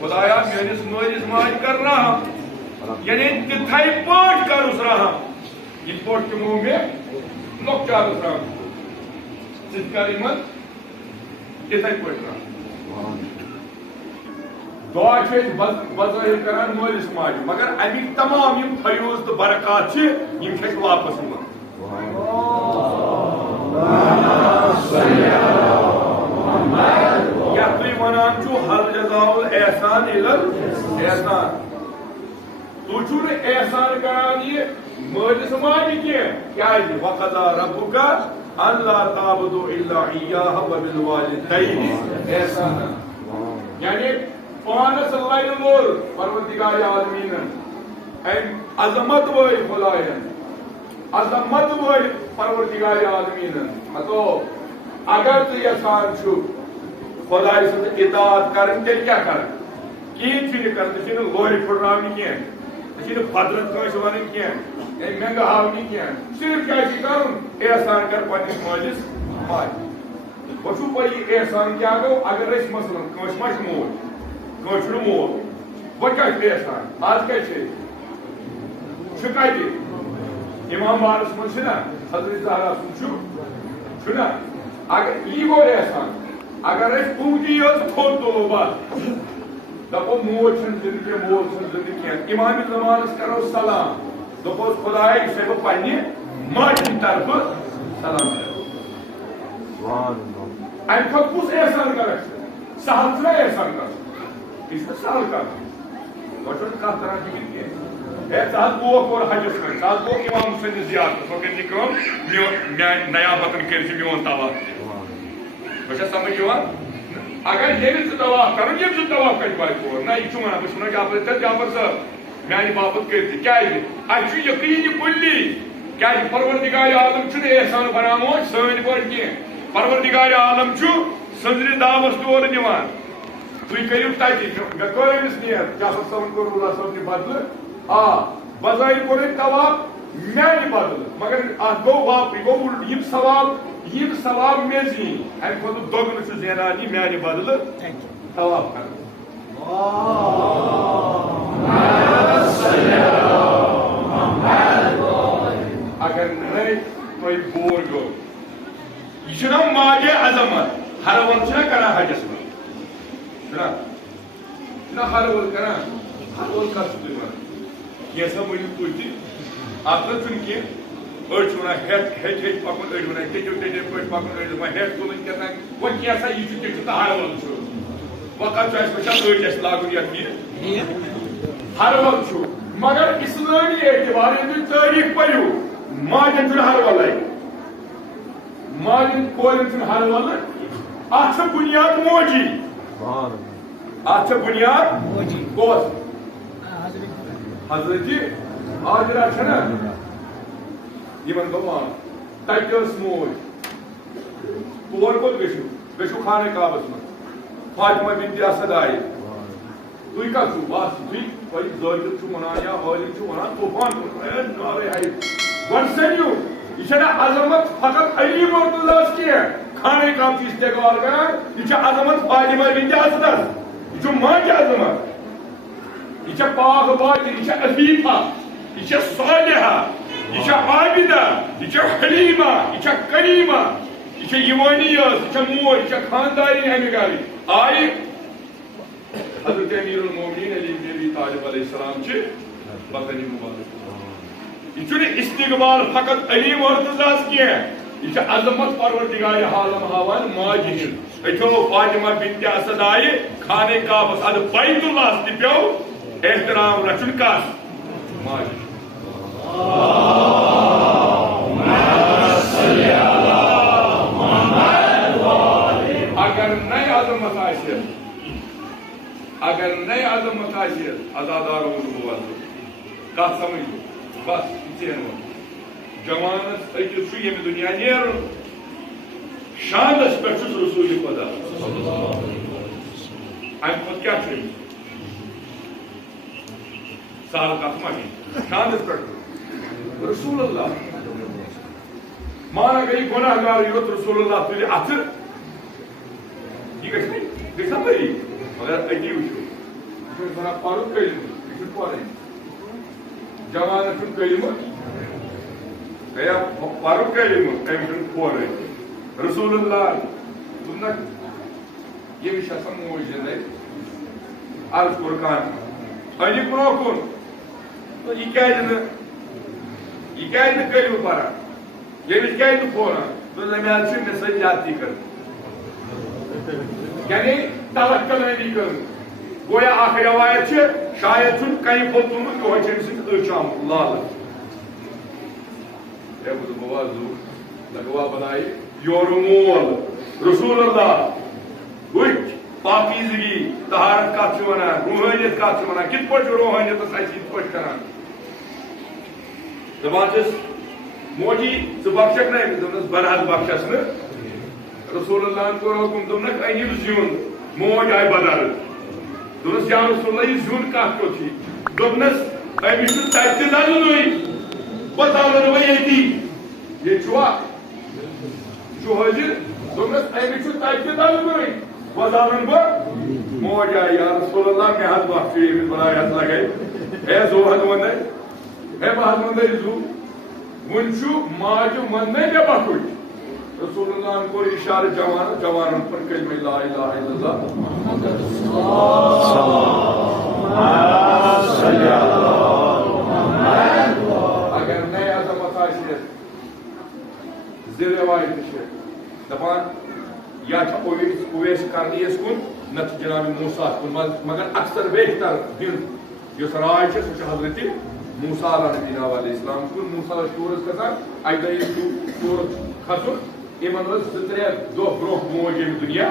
खुदाया menace mollies माज कर रहा यानी तिथाई पाठ कर उस रहा ये पाठ के मुंह में लोकचार उस रहा चित्कारी मत तिथाई पाठ रहा दुआ छे बज़ाहिर करान मोलिस माज मगर अमिक तमाम यम फयूज तो बरकत छे यम छे वापस यम या तुम वनान छु हल जज़ाउल एहसान इलल एहसान तु छु न एहसान करान ये मालिस माज के क्या है वक़ज़ा रब्बुका अल्ला ताबुदु इल्ला इय्याहु व बिल वालिदैनि एहसाना यानी पानस लाइन मोल परवरदिगार आलमीन एन अजमत वही खुदायन अजमत वही परवरदिगार आलमीन तो अगर तु यसान छु खुदाय सद इताअत करन तेल क्या कर कीन छु कर तु लोरी फुरावनी के तु फदरत कस वन के महंगा हावनी के सिर्फ क्या करुन एहसान कर पन्निस मालिस माज बचु पई एहसान क्या गो अगर इस मसलन कस मच मोल कस मोल वो क्या एहसान आज क्या इमाम बारस मन हजरत ज़हरा सुन अगर यह गो एहसान अगर पूंजी थोद तुलो बस दपो मोल जिंदगी मोल जिंदगी इमाम ज़मानस करो सलाम दोपोस खुदाय से पन्ने माजी तरफ सलाम अम खुद कुछ एहसान कर सहल छा एहसान कर इस सहल कर वो कत तरह की सात लोग और हजस कर सात लोग इमाम हुसैन जियारत सो कर नयाबतन कर मोन तवाफ बचा समझ अगर ये तवाफ कर ये तवाफ कर बार ना यह वन बह जाफर जाफर साहब मानी बापत कर क्या यकीन कुल्ली क्या परवरदिगार आलम एहसान बनामो सन पे परवरदिगार आलम सजर दावस तोर निवान तुम करू तक कमिस नियत जाफर साहब को रूला साहब बदल आ बजाय कोर तवाफ मानी बदल मगर गो वाप गो यम सवाब मे जीन अम खुद दोगन जेनान यह मानी बदल तवाफ कर अगर नए कोई बोर गो यह माजे अजमत हर वल करा हजस ना हर वल करा हर वल कर ये सब वन तुझे अत कह वन हेच पकुन अड़ वन टेचो टेचे पे पकुन अड़ वन हेच तुलन क्या वो कैसा यह हर वल वो कत अड़ लागुन ये हर वल मगर इस्लामी एतबार तारीख पढ़ू माजन हर वल माजन कोरन हर वल अत बुनियाद मोजी अत बुनियाद कौस हजरत हाजरा छना यमन गवान तक मोज तौर कोत गो खाने काबस में फातिमा बिन्त असद आये तुम कत बस तुम ज़ाहिर वनान या हालिक वनान तूफान नारे हाय वन सन्यू यह अजमत फकत अली मुर्तज़ा कह खाने काब इस्तेमाल करान यह अजमत फातिमा बिन्त असद यह माज अजमत यह पाक बातिन यह अफीफा यह सालिहा यह आबिदा यह हलीमा यह करीमा यह यवानियत यह मोज यह खानदानी अमे गारी आय हजरत अमीरुल मोमिनीन अली इब्न अबी तालिब अलैहिस्सलाम चे बदनी मुबारक यह इस्तिकबाल फकत अली मुर्तज़ा कह यह अजमत परवरदिगार आलम हावन माज हिंद फातिमा बिन्त असद आये खाने काबस अद बैतुल्लाह तह पे एहतराम रचुन कस माज अगर नए अजमत अजादार कत समझ बस जवानस अकिस ये दुनिया नेर शानस पे रसूल खुदा अम खुद क्या साल कत मा शानस पे रसूल माना गई गुनाहगार योत रसूल तुल अथ यह गई बरी मगर अटी वो पर कलम पे जवान कलम गया पर कलम अम पोर रसूल तुम यमिश मोज अर्ज कोर अनिक ब्रो कुन तो यह क्या कलम पान यमिश क्या फोन तो मे सत जाती कर यानी तवक्कल नहीं कर गोया आख रवायत शायद कहीं खोलमुत यो शाम लाल बवाजू लगवा बनाई योर मोल रसूल पाकीजगी तहारत कत वन रूहानियत कत वन कित पे रूहानियत कर दपान मोजी बख्शक ना बरहत बख्शस न रसूल कोर हुकुम दोनक अनिल जुन मोज आय बदल दोनस या रसूल यह जुन कत थी दोनस अमिश तत नलुन बतावन वो ये हाजिर दोनस अमिश तत नलुन बतावन बह मोज आय या रसूल मे हज वक्त बनायत लगे हे जो हज वन हे बह वन जू वन माज मन मे बकुट रसूल कोर इशार जवान पर कलमे ला इलाहा इल्लल्लाह अगर नए अजमत रिवायत दपान या उवैस करनीस कुन न जनाब मूसा कुन मगर अक्सर बेहतर दिन इस राय सह हजरत मूसा अलैहिस्सलाम कुन मूसा टूरस गसान अक टूर खसन इन त्रे दो ब्रो मोज दुनिया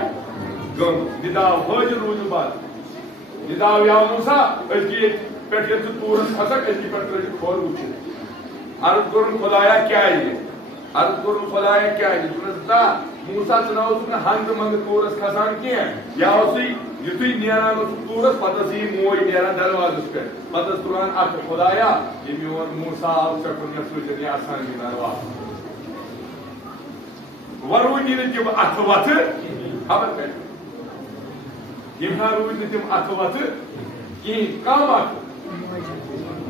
गम निदाव हाजिर रूज बाद निदाव या मूसा पे तूरस खसक पे खोल वो अर्ज कोर खुदाया क्या अर्ज कोर खुदाया क्या मूसा चुनाव हंग मंग तूरस खसान कह या युथु नान तूरस पे मोज नान दरवाजस पे पे तुरान अख खुदाया ये मोन मूसा आव सकुन सूचन आसान दरवाज वरूज तम अथ वथ खबर पे रूज तम अथ वथ कहीं कम अथ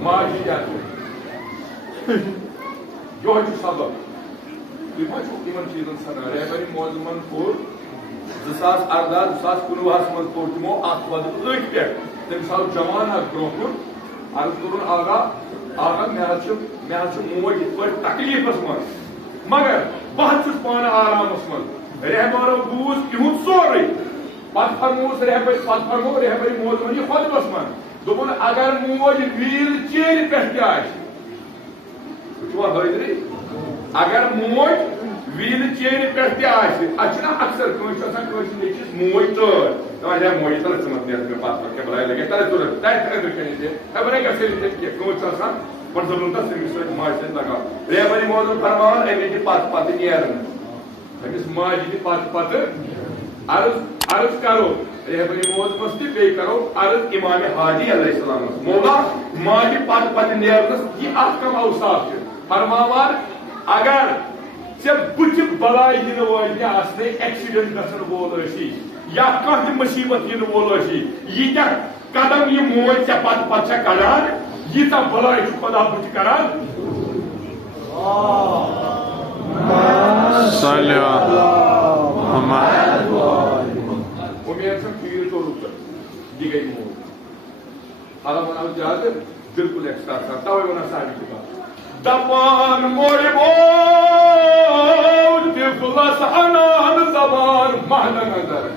माजी यो सबब तुम इन चीजन सना रहबरी मोजमन कोर 2018 2019 मज कोर तमो अथ वथ पे तम साल जवान ब्रो कुन अर्ज कोर आगा मे मोज तकलीफस मज मगर बहुत पान आरामस मज रहबारो बूज इहुद सोरे पत फरमोस फरमो रहबरी मोज यह खुतबस मन दोपन अगर मोज व्हील चेयर पे हाजरी अगर मोज व्हील चेयर पे अक्सर नेचिस मोज तर मोज तर मे पत क्या लगे तुरंत बना गए पर जरूरत से माज लगा रेबरी मौजूद फरमान अमित पत पत अमिस माज पत अर्ज करो रेबरी मौजूद बे करो अर्ज इमाम हादी अलैहिस्सलाम मौला माज पत पत नेरनस यह कम अवसाफ फरमान अगर से बुच बलाई दिन वोल आसने एक्सीडेंट गसन वोल या कह मुसीबत इन वोल यह कदम यह मोज से पत पत कड़ान यीता बलाई खुदा बुच करान उमेर से पीर तो रुक दी गई मोज हालांकि मना जाते बिल्कुल एक्स्ट्रा था तवे वना साहब की बात दपान मोरे बो तिफलस अनान जबान महन नजर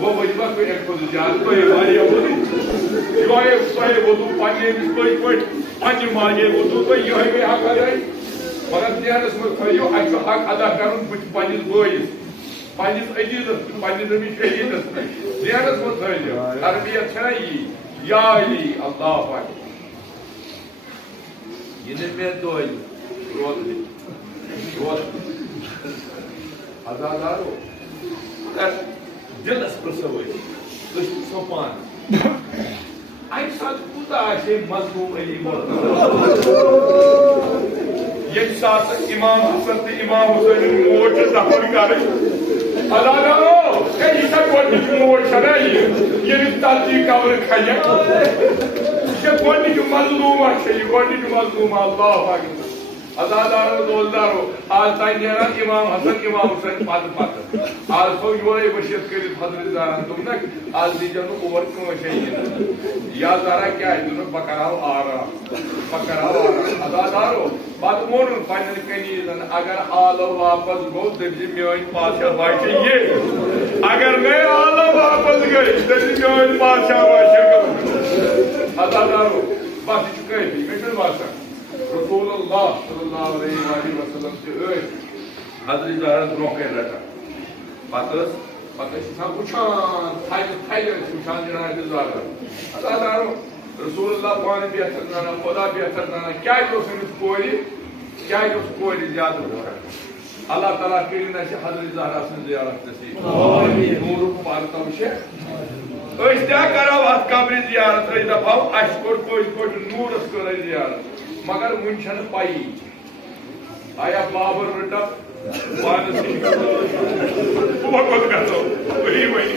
वो वजह कोई एक को ज्यादा तो ये वाली होती ये सही वो तो पानी में कोई पानी मांगे वो तो ये है कि हक अदा मगर ध्यानस में थयो अच्छा हक अदा करन कुछ पानी बोइस पानी अजीज पानी नबी अजीज ध्यानस में थयो अरबियत है ये या अली अल्लाह पाक Yine ben doğayım. Rot. Azadar o. Dilas प्रसवय. Kışın sopan. Aynı saat bu da şey mazlum eli morda. Yedi saat İmam Hasan'da İmam Hüseyin'in moğuşu zahır karış. Azadar o. İsa koyduk moğuşanayı. Yedi tatlı kavrı kaya. İşte koyduk mazluma şeyi. Koyduk mazluma Allah'a bakın. Azadar o doldar o. Altay neran İmam Hasan İmam Hüseyin patı. Alfa yuvarayı başıp kırıp Hazreti Zahran durmak. Azdicanı uvartma şeyini. Ya zara kya है दोनों बकराव आ रहा अदादारो बात मोरन final कनी अगर आलो वापस गो दबी main बादशाह वाइश ये अगर मैं आलो वापस गई दबी मेन बादशाह वाइश अदादारो बस कह दी मैं बादशाह रसूलुल्लाह सल्लल्लाहु अलैहि वसल्लम से हजरत ज़हरा ब्रोके रटा पातस insan uçan, taylı uçan cenab-ı Zahra. Azadar Resulullah puanı biyatarına, Koda biyatarına, kya dosunuz koyli ziyade olacak. Allah Teala kirinden şey Hazreti Zahra'sını ziyaret etsin. Nuru mübarek oluşu. Öşte karav hat kabri ziyaret edip av aşkor koy nur askor ziyaret. Magar munçanı payı. Aya Babur rıda Vanesi. Bu vakit kaço. Vही.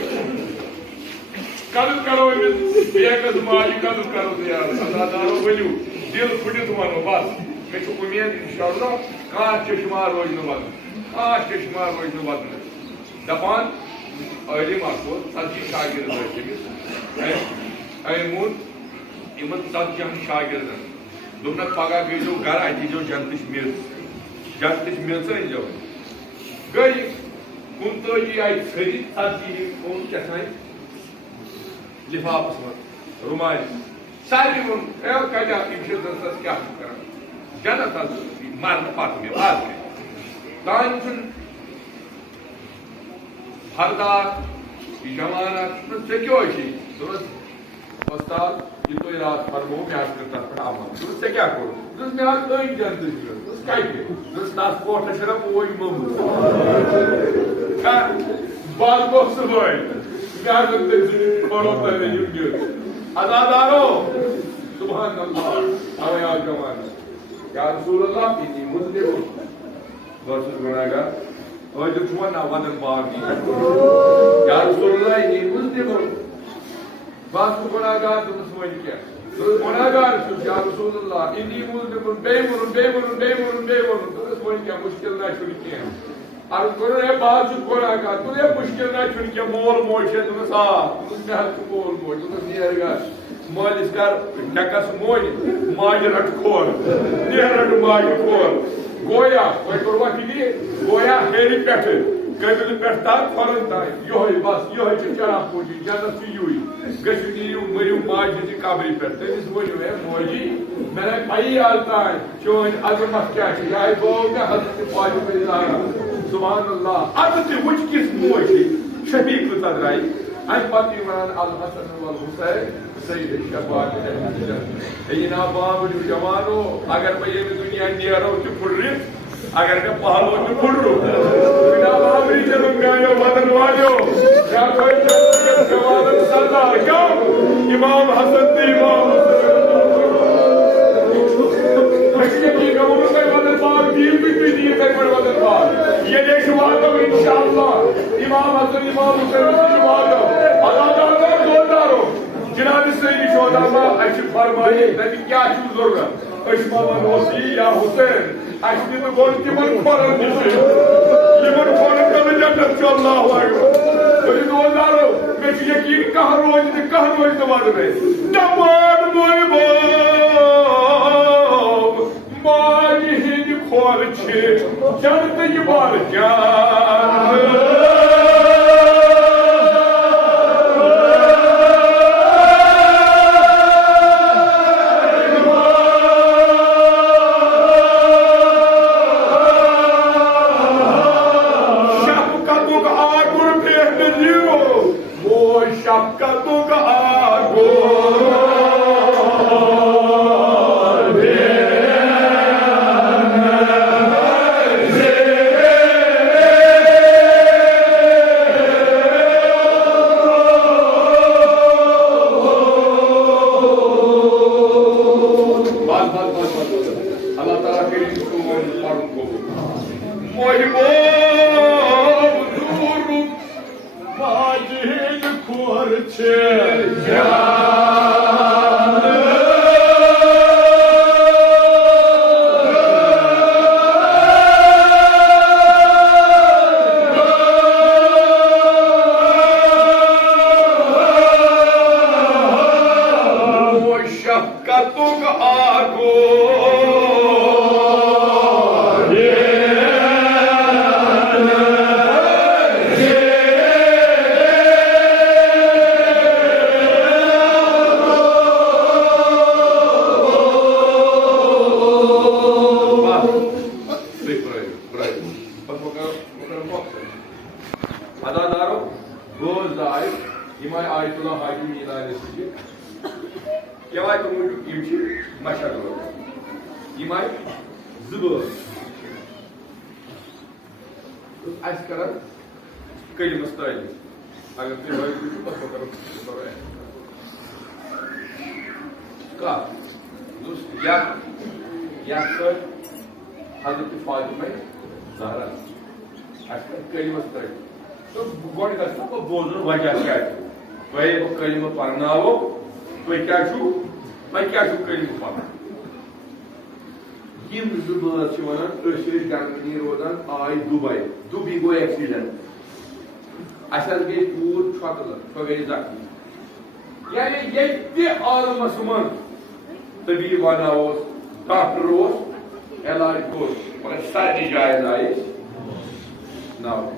Kadın karoyuz. Beyaz maaşı kadın karoz ya. Azadaro veliu. Dil fudit mano bas. Meçhu umiyet inşallah. Kaç çeşmar rojnu var. Dapan öyle marko. Sadece şagird var. Aymun iman sadece şagird. Dumna paga geliyor gara diyor jantiş milsa injo. Gay kuntoji ay ferit sadece onu kesay. Lifafas var. Rumal. Sadece bunu ev kaca imşirden sas kya kara. Jana tas marna patmıyor. Az. Daha için hardar जमाना से क्यों है तुरंत उस्ताद ये तो रात फरमो में आज करता था आप तुरंत क्या करो तुरंत में आज तो ही जानते हो तुरंत क्या है तुरंत नाच को शराब वो ही मम का बाल बॉक्स बॉय क्या करते हैं करो पहले यूट्यूब अदादारो सुभान अल्लाह आवे आज जमाना या रसूल अल्लाह की मुस्लिम वर्सेस गुनाहगार और जो छुआ ना वदन बागी या रसूलुल्लाह ये मुस्लिम बात को गुनाहगार तुम समझ क्या तो गुनाहगार तो या रसूलुल्लाह इन्हीं मुस्लिम बेमुन तो समझ क्या मुश्किल ना छुड़ी क्या और कोई ये बात जो गुनाहगार तो ये मुश्किल ना छुड़ी क्या मोल मोशे तुम सा तुम हाथ को मोल मोश तुम नियरगा मोल इसका नकस मोल माज रट खोल नियर रट माज खोल गोया कोई करवा के लिए गोया हेरी पैठे कबील पैठता फरनता यो है बस यो है चरा पूजी जन्नत से यूई गशनी यू मरियो माज जी काबरी पैठते इस बोलियो है मोजी मैंने पाई आता है चोन अजमत क्या है या बो में हजरत पाज पे जाना सुभान अल्लाह अजत वच किस मोजी शफीक तदराई आई पाती वरन अल हसन वल हुसैन सैयद शबाब एना बाब जवानो अगर मैं ये दुनिया नियरो तो फुर्री अगर मैं पहलो तो फुर्रू बिना बाबरी चलूंगा यो वतन वालो क्या कोई जवान सरदार क्यों इमाम हसन दी इमाम हसन की कबूल पे वतन पाक दीन भी दिए थे पर वतन पाक ये देश वालों इंशाअल्लाह इमाम हसन इमाम हुसैन की वालों अदादारो दोदारो जनाब सैयद शोदामा अच्छी फरमाई नबी क्या चीज जरूरत अशमावन वसी या हुसैन अशमी में बोल के मन फरन दिसे ये मन फरन का में जन्नत से अल्लाह अकबर तो ये दोदारो मैं यकीन कह रोज नमाज में दमान मोय बो माज हिंद खोल छे जन्नत ये बार जान Ta'ala kırın soğun parun kolu. Muhibom durum Macil kurçe Dubai go accident. Asal gay poor çatılır. Çok ezaklı. Yani yetti ağlamasımın tabi bana o tahtıros elarikos. Bana sadece cahilaiz. Now.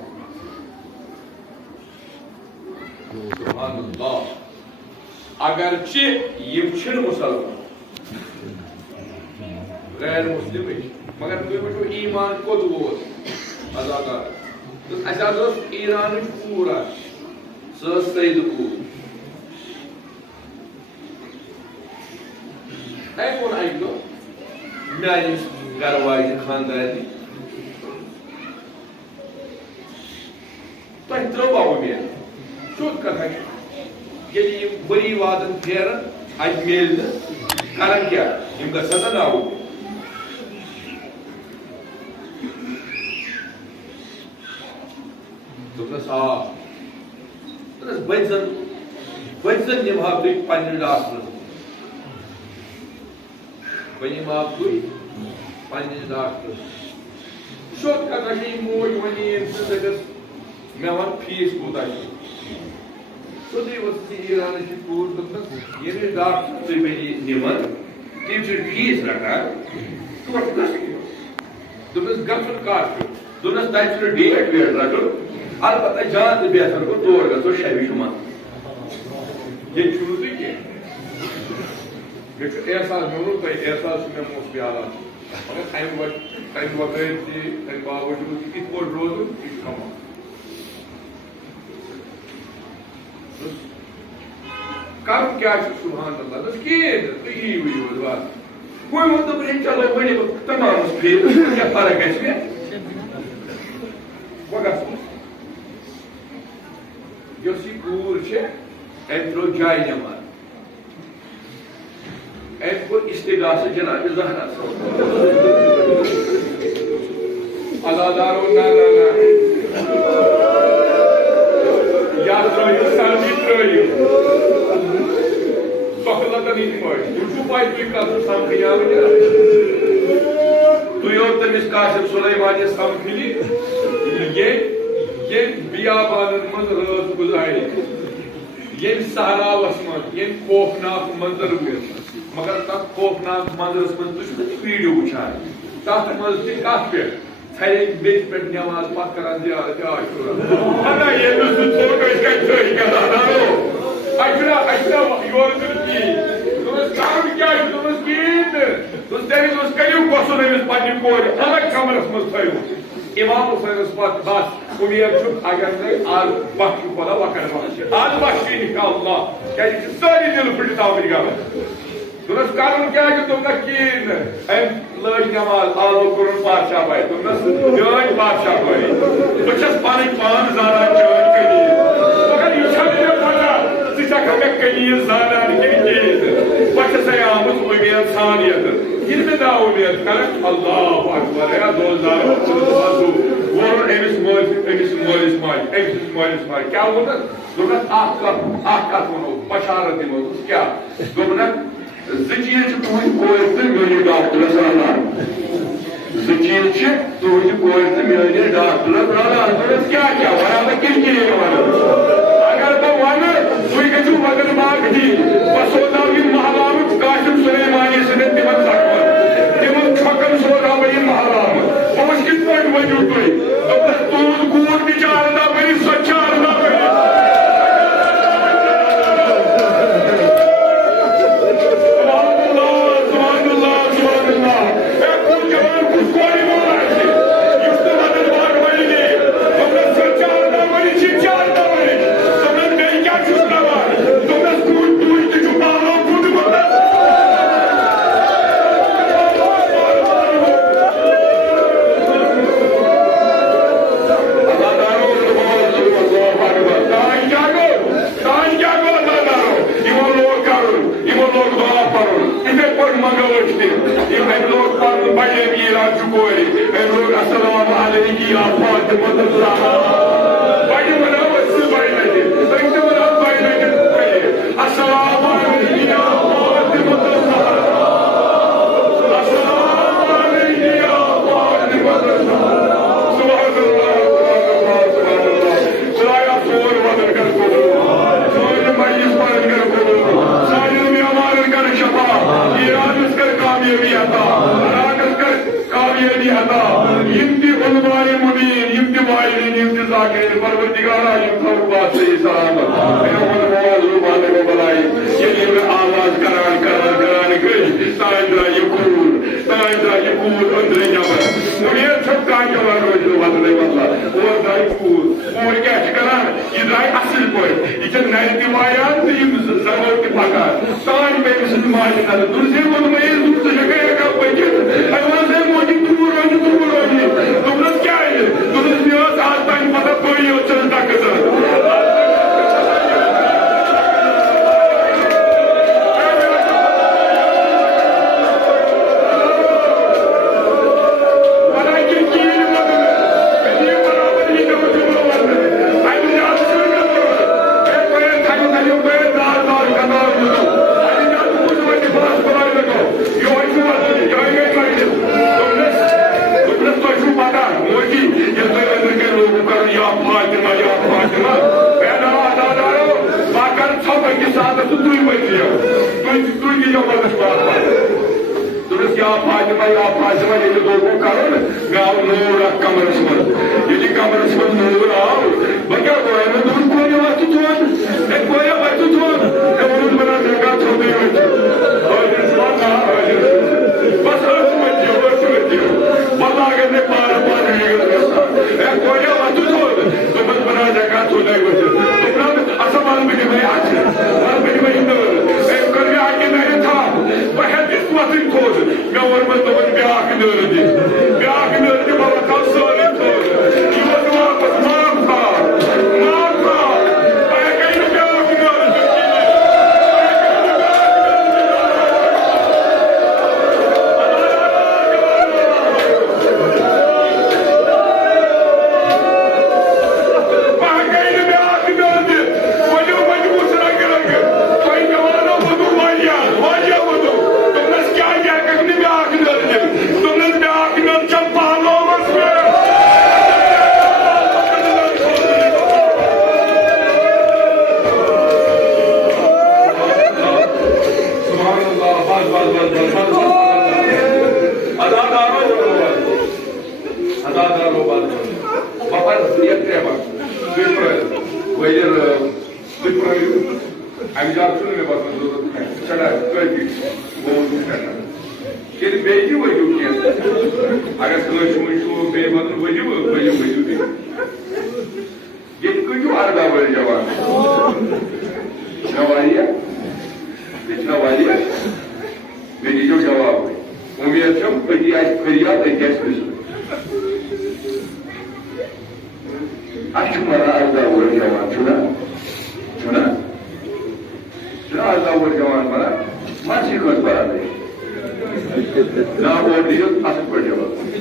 Subhanallah. Agarçı yimçin musalman. Gayr muslim iş. Magar tuh itu iman kodus. Azada. Terus asal İran'ın pura. Selesai bu. Ay konu aydo. Meğer garvayı khandani. Tah trabalho mesmo. Çok kadar. Geleyim bari vadın fiyarı. Ay meldi. Karan kya? İmka satın avu. Donas a. Donas bacın nimhablik panir daslı. Nimhablik panir daslı. Çok kadar şey moy mani sizdekiz. Mevan pis budaşı. Sonra você İran'ı çıkıyor, yeni daslı beni niman. Timçir pis rakar. Çok nasıl? Donas gafır karşı. Donas dayçır diyet ver rakar. Albatta canlı bir asar ko doğru da şebi şuma. Geçiyordu ki. Geçiyor esas memur da esas memur bir adam. Ama time vakti time bavucu ki por rozu iş tamam. Kam kya subhanallah. Das ki iyi bir var. Koy mutlu bir çalo böyle tamam bir ya para geçme. Bagasın. Yosi curce entrou Jainamar. Entrou istigası Cenab-ı Zahra. Aladaro na. Yatroyu salvitroyu. Sokuladan inmoy. Uçu pay duykası samkıyamıca. Duyuyor demiş Kasım Süleyman'ı samkili. Yen biyabanımız rız güzaylı. Yen sahralaşman, yen kohnak manzarı buyur. Magar tak kohnak manzarasımız düştü video uçar. Tahtımız bir kahve. Sayın bekpet namaz patkaran ziyareti aşura. Ana yenüzü torka işkentörü kadar. Aşra yordun ki. Tunuz kahve kâyı tunuz giyindir. Tunuz deniz kalıyor kosunemiz panik koydu. Ana kamerasımız sayıyor. İmam Hüseyin Ispat bas, kumiyatçuk agarday al bakşu kola bakarı bakşı. Al bakşı inşallah. Kendisi sadece lüpürlü tabiri gavı. Tunas kanun kya ki tumda kin. Hem laj namaz al okurun parça bay. Tunas dön parça bay. Tuças panik pan zara dön kedi. Bakın yuşamıyor bana. Sıcak hamek कलीज जानान किन पछ से आमत उम्मीद सानियत यह ना उम्मीद कर अल्लाह अकबर या दोजार वजू वोर एमिस मोलिस माज क्या वो दोनत आका वनो बशारत दिमो क्या दोनत ज़चीज तुम कोई तो मेरी डॉक्टर सलाह ज़चीज तुम कोई तो मेरी डॉक्टर सलाह क्या क्या वना किन अगर तो वन तुम गु मगर बाग दी बसोदा महलाम कासिम सुलेमानी सदन तिमन सकमत तिमन छकन सोदा बी महलाम बस कित पे वजू तुम तूल कूद बिचार ना बी सचार ना B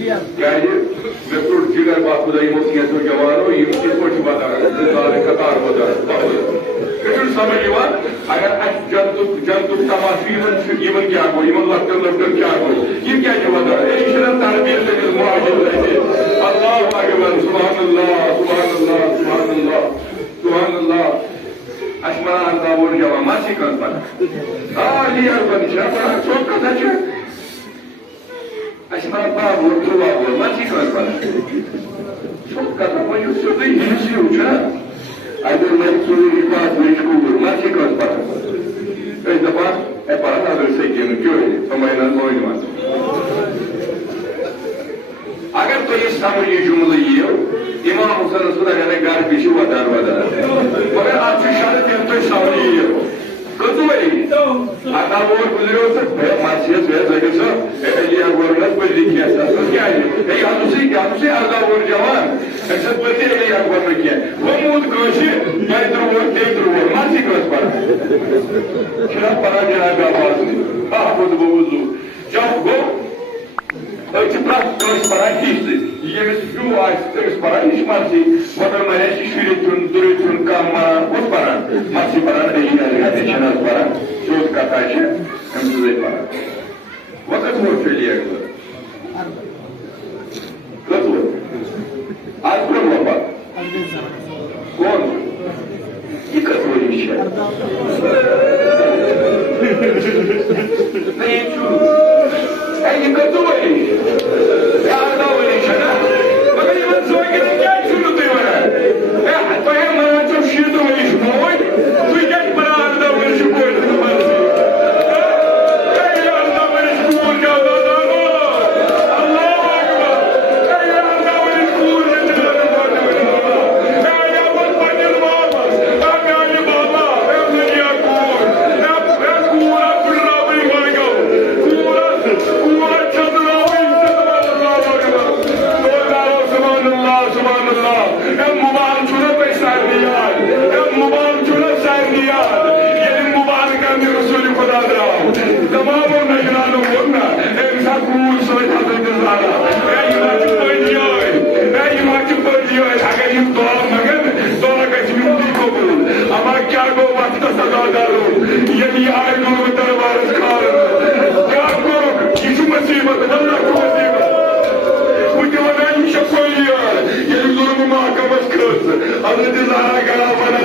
Yani meşhur ciğer bakıda yumurtiyatı cevaro yumurtiyatı koşu badar. Zâle katar badar. Bütün samimi var. Eğer cantuk tamaşı yımın kâgo, yımın laktır kâgo. Yım kâgo badar. Eşinin terbiyesiniz muhacirleri. Allahu Ekber. Subhanallah, Subhanallah, Subhanallah. Subhanallah. Aşmana anda vuracağım ama çıkın bana. Ali yarbanışa bana çok kazacak. Aşmana bana vurduğu ama çıkın bana. Çok katamayı sürdü yenisi uçağı. Aydınlayıp soru ifade meşguldür. Ma çıkın bana. Öyle defa hep bana alırsa yemin göğüyle. Ama inan oynamaz. Agar तो ये समझ जुमला ये हो इमाम हुसैन सुना कहने गार पीछे वदार मगर आप से शायद ये तो समझ ये हो कौन भाई आता वो गुजरे हो तो मार्चियस वे जगह से ये अगवरनस पर लिखा है तो क्या है ये हम से आधा और जवान ऐसे बोलते हैं ये अगवरन क्या वो मूड कोशी मैं इधर वो मार्ची क्रॉस पर क्या परा जरा का बात आप वो बुझो जब वो Эти практики спорадичны. Есть жуать, спорадич марси. Вот он мерящий ширитун, дуритун, каммара. Вот пора. Марси пора, начинать пора. Чего катача, камзузей пора. Вот это вот филиягда. Кто тут? Открой лопат. Кон. И который еще. Да я чую. Они готовы? Я готовы еще, да? Погоди, вот свой грязь сюда ты вора. Твоя мама что считываешь мой? Ты дядь пора отдавай еще больше на марсе. Я отдавай шкур, я отдавай. Аллаху Акбар. Я отдавай шкур, я отдавай. Я вот поднял мама. Я не баба. Это не акур. Я кура, правый мальгал. Кура. Subhanallah, en mübarek şuna beslendiler, en mübarek şuna sendiler, yerin mübarek endi Resulü kudadır. Tamam ona yılanım bununla, emsa kuğul soy tadındızlara, en yılacık bölüyor, hakayım doğamagan, sonra kaçımın bir kopul, ama kâgo vakta sadadarım, yeni ayrılımı darbarız karım, kâgo, işi musibet, Allah musibet. Muhtemelen işe koyuyor. Gelin durumu mahkamaz kız. Anladızlara garabana,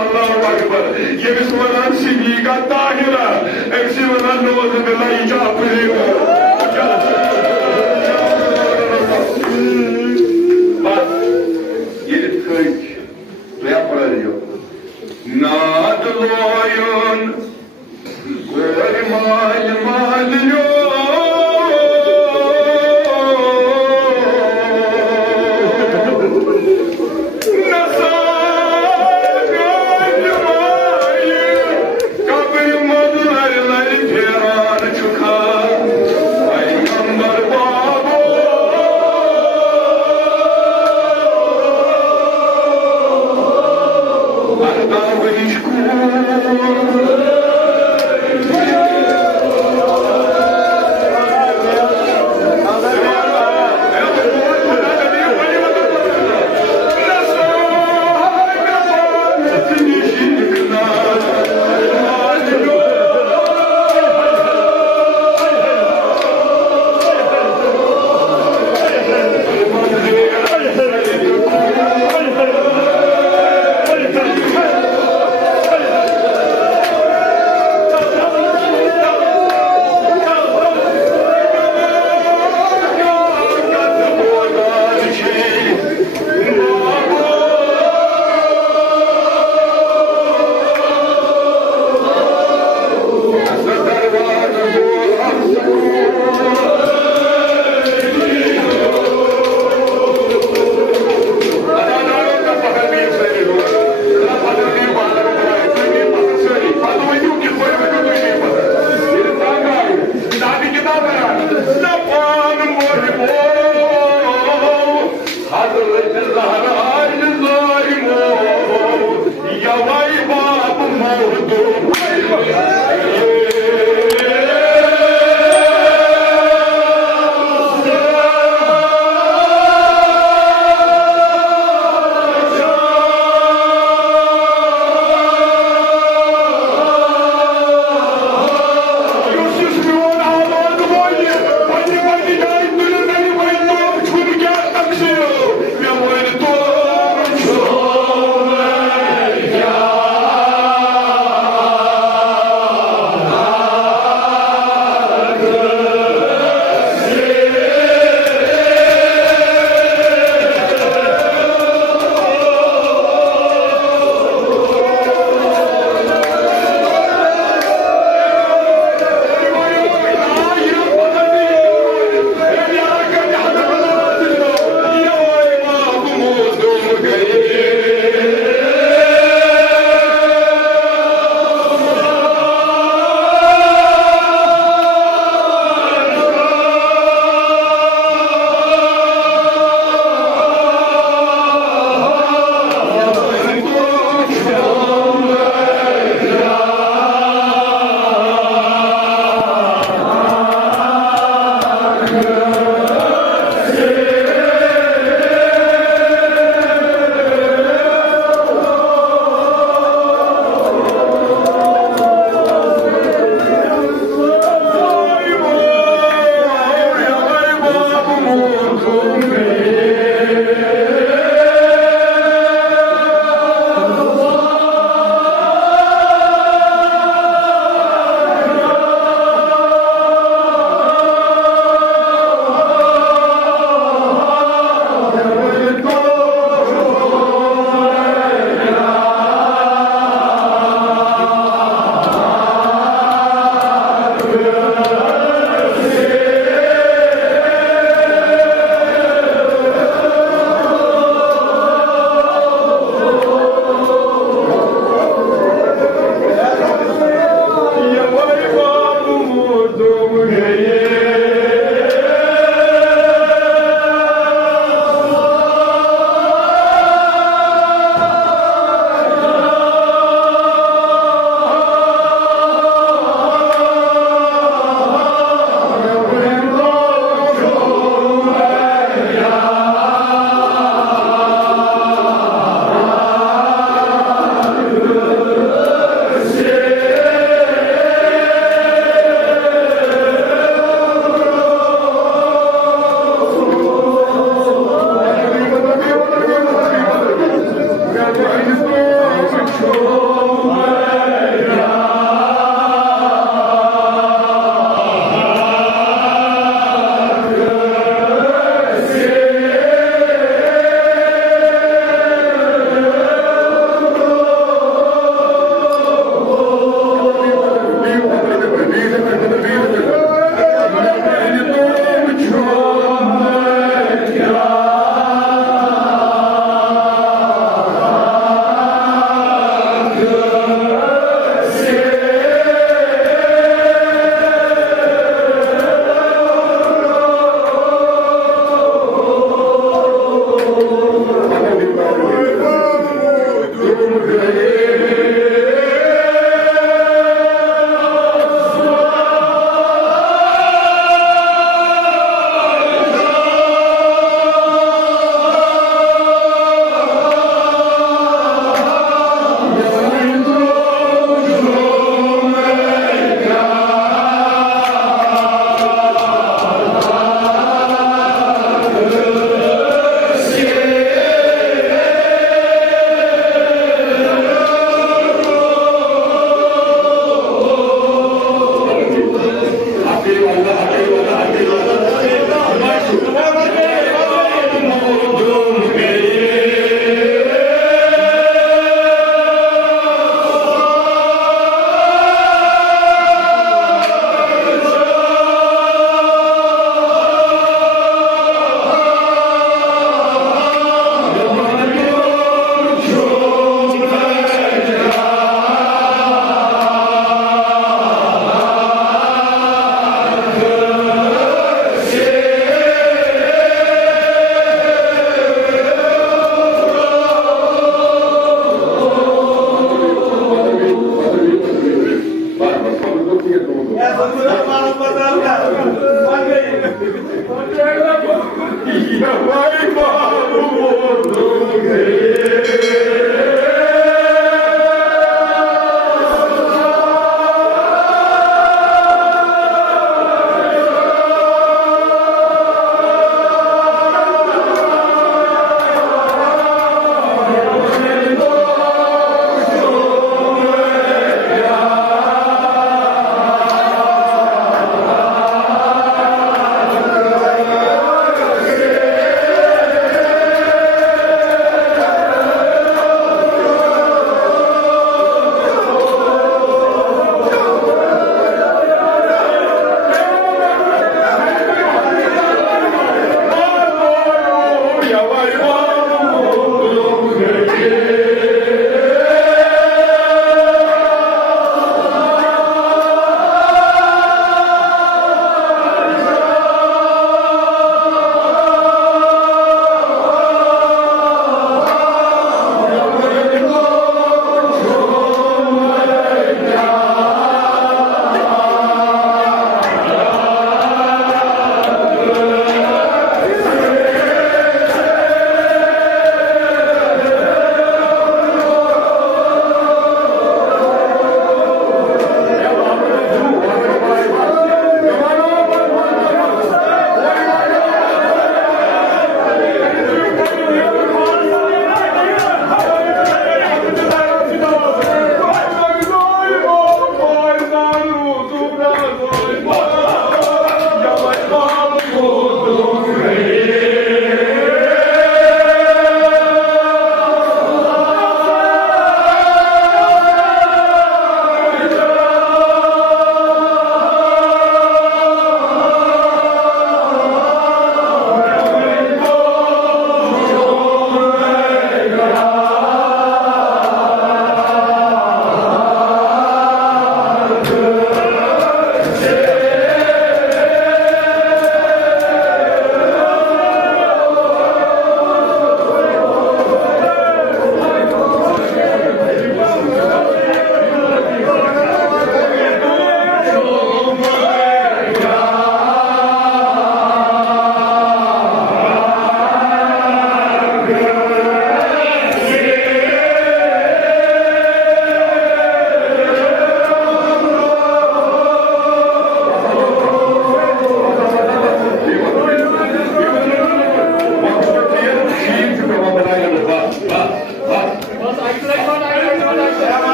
Allahu Akbar. Yemis varan sibiga tahira. Eksi varan namazı bela icap ediyor. Bak, gelip köy. Ne yapılıyor? Nadloyun. Gör mal yok.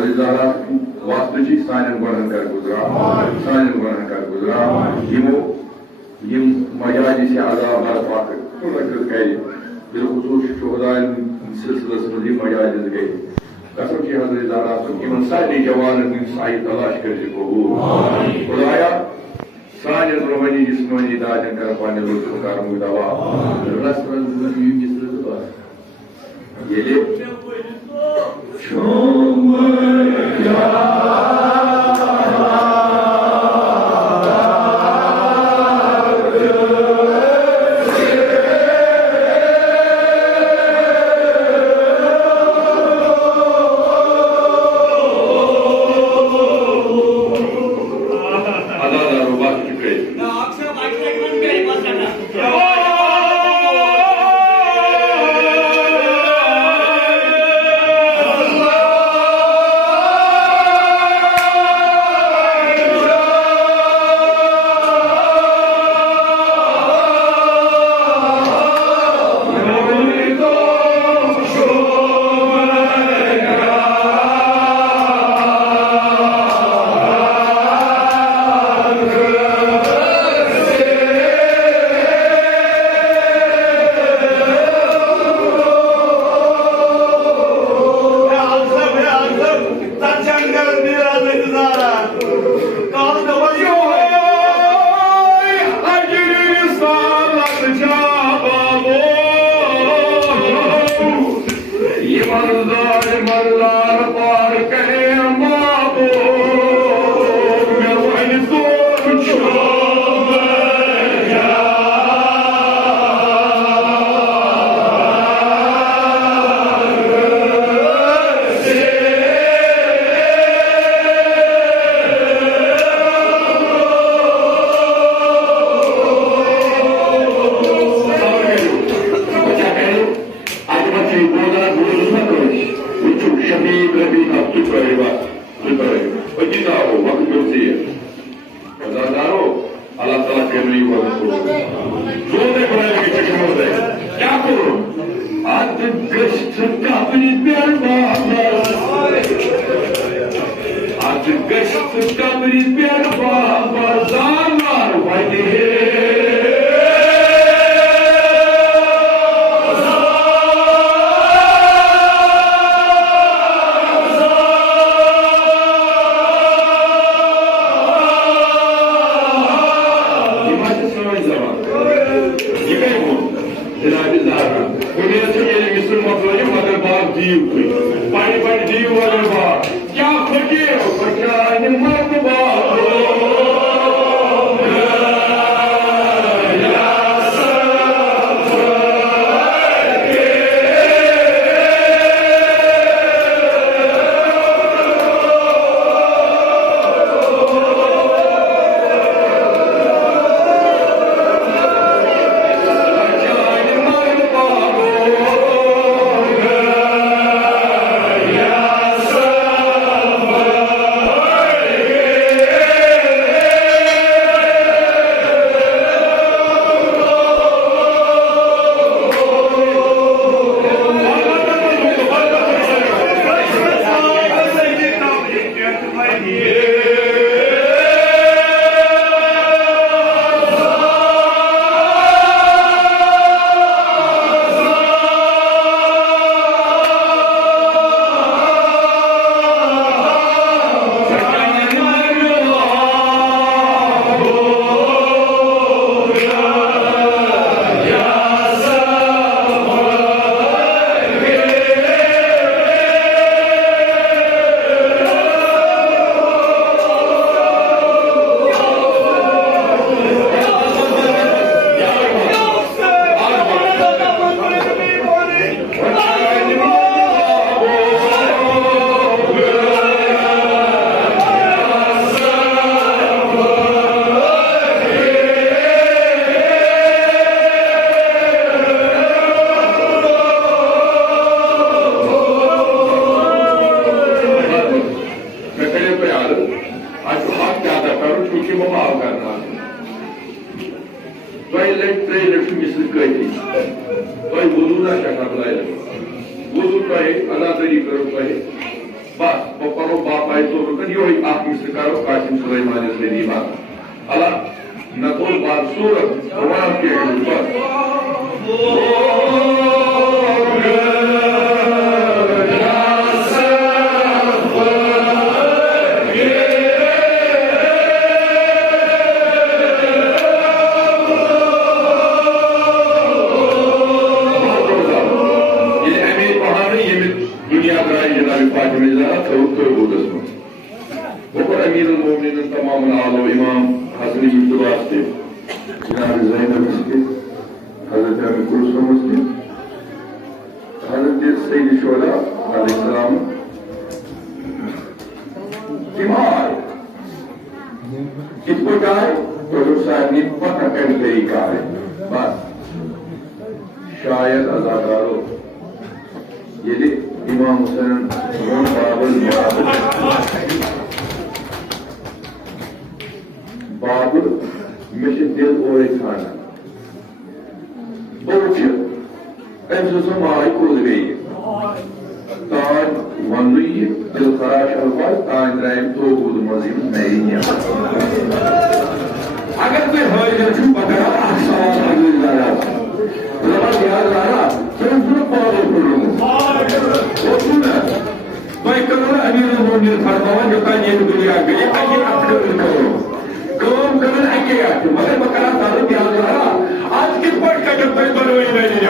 हजरत ज़हरा वास्तु सान गुनहन कर गुजरा सान गुनहन कर गुजरा यम मजाज से अजाब बर्पा कर बिलखुसूस शुहदान सिलसिलस मज मजाज गई कसम की हजरत ज़हरा इन सारे जवान सही तलाश कर कबूल खुदाया सान रूहानी जिस्मानी दादन कर पाने लुत्फ कर दवा रस ये माय तो यो मिसल करो कासिम सुलेमान सलीमा अला नकुल बात सूरत भगवान के तमाम आलो इमाम हसन इब्तुलास थे जनाब ज़ैनब मस्जिद हज़रत अमी कुलसूम मस्जिद हज़रत सैयद शुहदा अलैहिस्सलाम तिमार कित पकाए तो साहब ने पता कर तरीका है बस शायद अजादारो ये इमाम हुसैन बाबुल मे दिल ओर थाना बहुत अमस माय कुल गई तान वन दिल खराश अल्फाज तान द्रायम तो बूद मजीद नहीं अगर कोई हाजिर पकड़ा सवाल याद रहा फॉलो करो अमीर मोमिन फरमान जो ये दुनिया गई आगे अपने करो काम करने आगे आते मगर बकरा सारे याद रहा आज किस पर का जब तक बनवाई नहीं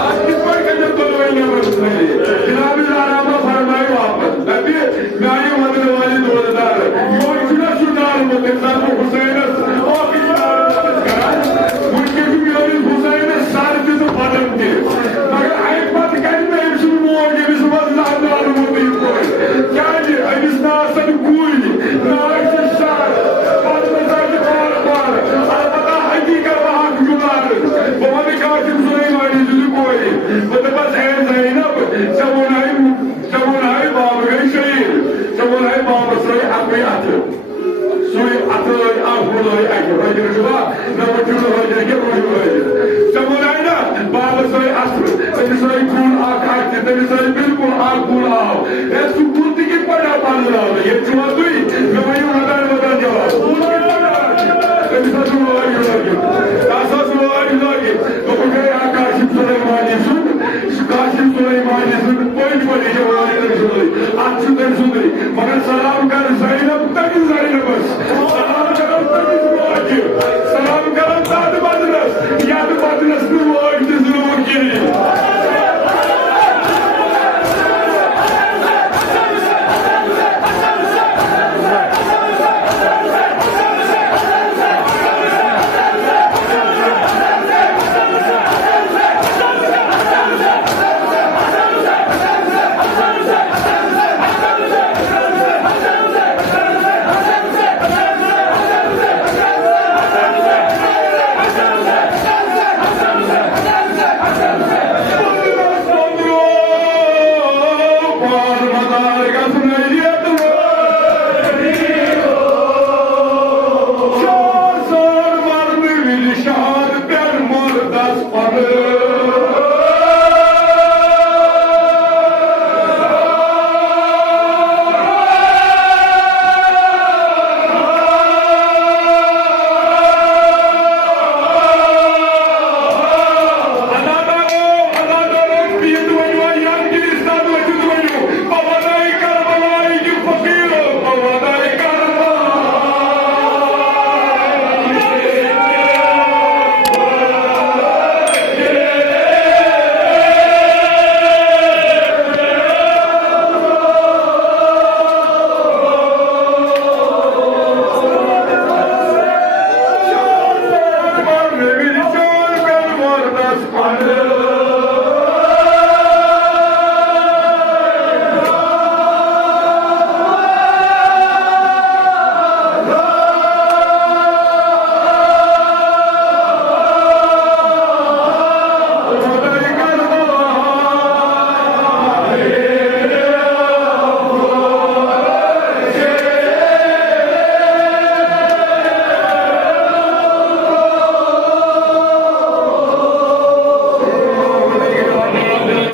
आज किस पर का जब बनवाई नहीं जनाब आरामा फरमाए वापस नबी गाय मदन वाली 2000 यो इतना सुनार मुझे साथ हुसैन और मुझे भी मेरी हुसैन सारे दिन बदल के मगर आई बात कहने में शुरू हो गई विश्वास लाल मुझे क्या ये अनिस्ता सब कोई ना बिल्कुल आगुल आओ सुकूती की पड़ा पाल रहा है ये चुआ तुई मैं वही बता जवाब